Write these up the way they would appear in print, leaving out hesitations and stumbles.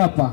hapa.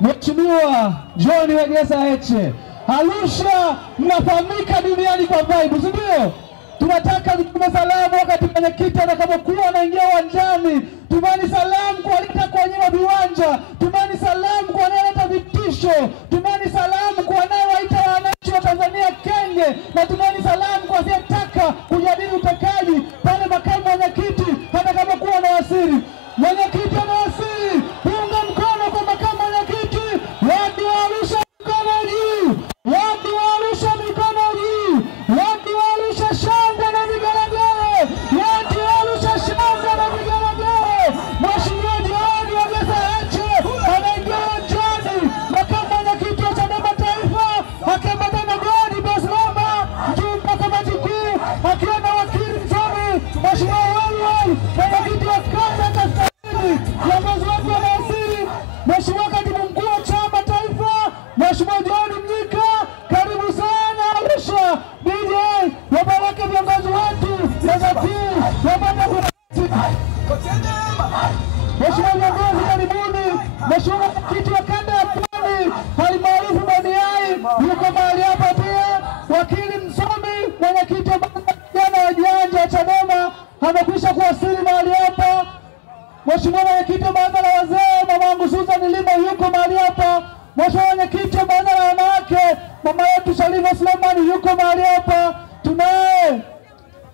Mheshimiwa John Wegesa Heche, Arusha mnafahamika duniani kwa vibe, si ndio? Tunataka tutume salamu wakati mwenyekiti atakapokuwa anaingia uwanjani. Tumani salamu kwa waleta kwenye viwanja, tumani salamu kwa wanaleta vitisho, tumani salamu kwa wanaowaita wananchi wa Tanzania kenge, na tumani salamu kwa asiyetaka kujadili utekaji pale makamu mwenyekiti hata kama kuwa na wasiri. Mwenyekiti ana wasiri, punga mkono kwa makamu mwenyekiti. Watu wa Arusha mikono juu, watu wa Arusha mikono juu, watu wa Arusha shangwe na vigelegele, watu wa Arusha shangwe na vigelegele. Mheshimiwa John Wegesa Heche anaingia uwanjani, makamu mwenyekiti wa Chadema Taifa akiambatana na Godi Baslama, mjumbe wa kamati kuu akiwa na wakili msomi Mheshimiwa Walwal, mwenyekiti wa kanda kaskazini viongozi wetu wa wasiri, Mheshimiwa katibu mkuu wa chama taifa Mheshimiwa John Mnyika. Karibu sana Arusha. DJ wabaraka viongozi wetu wazakuu wabana Mheshimiwa viongozi karibuni. Mheshimiwa kiti wa kanda ya Pwani Halimaarufu Baniai yuko mahali hapa pia. Wakili msomi mwenyekiti wa jana wa Janja wa Chadema amekwisha kuwasili mahali hapa. Mheshimiwa mwenyekiti wa baraza la wazee mama wangu Susan Lima yuko mahali hapa. Mheshimiwa mwenyekiti wa baraza la wanawake mama yetu Shalifa Suleiman yuko mahali hapa. Tunaye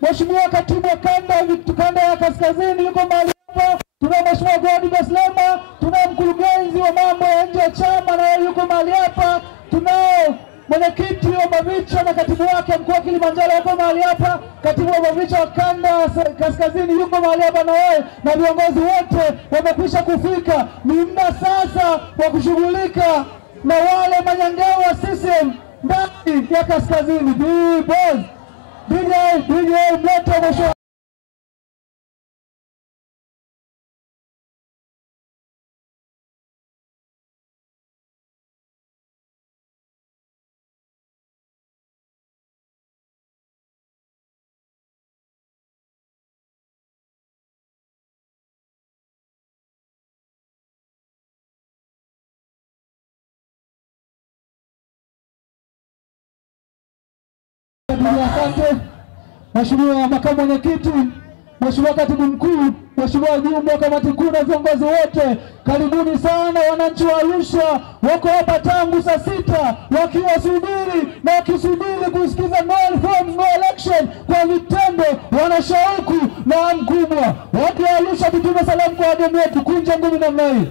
Mheshimiwa katibu wa kanda ya kaskazini yuko mahali hapa. Tunaye Mheshimiwa Godi Baslama, tunaye mkurugenzi wa mambo ya nje ya chama na yuko mahali hapa. Tunaye mwenyekiti wa Bavicha na katibu wake mkuu wa Kilimanjaro yuko mahali hapa. Katibu wa Bavicha wa kanda kaskazini yuko mahali hapa na wewe, na viongozi wote wamekwisha kufika. Ni muda sasa wa kushughulika na wale manyangao wa CCM ndani ya kaskazini. DJ mlete mwisho. Asante Mheshimiwa makamu mwenyekiti, Mheshimiwa katibu mkuu, Mheshimiwa wajumbe wa kamati kuu na viongozi wote, karibuni sana. Wananchi wa Arusha wako hapa tangu saa 6 wakiwasubiri na wakisubiri kusikiza no reform no election kwa vitendo. Wana shauku na mkubwa. Watu wa Arusha tutume salamu kwa wageni wetu. Kunja ngumi namna hii,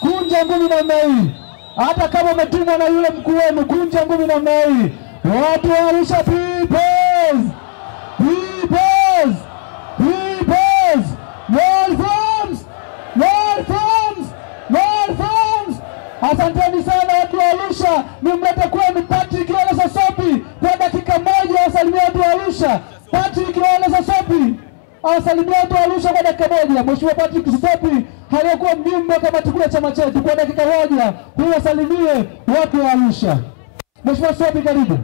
kunja ngumi namna hii. Hata kama umetumwa na yule mkuu wenu, kunja ngumi namna hii. Watu wa Arusha peoples, asanteni sana watu wa Arusha. Nimlete kwenu Patrick Ole Sosopi kwa dakika moja awasalimia watu wa Arusha. Patrick Ole Sosopi awasalimia watu wa Arusha kwa dakika moja. Mheshimiwa Patrick Sosopi aliyekuwa mjumbe wa kamati kuu ya chama chetu, kwa dakika moja huyu asalimie watu wa Arusha. Mheshimiwa Sosopi, karibu.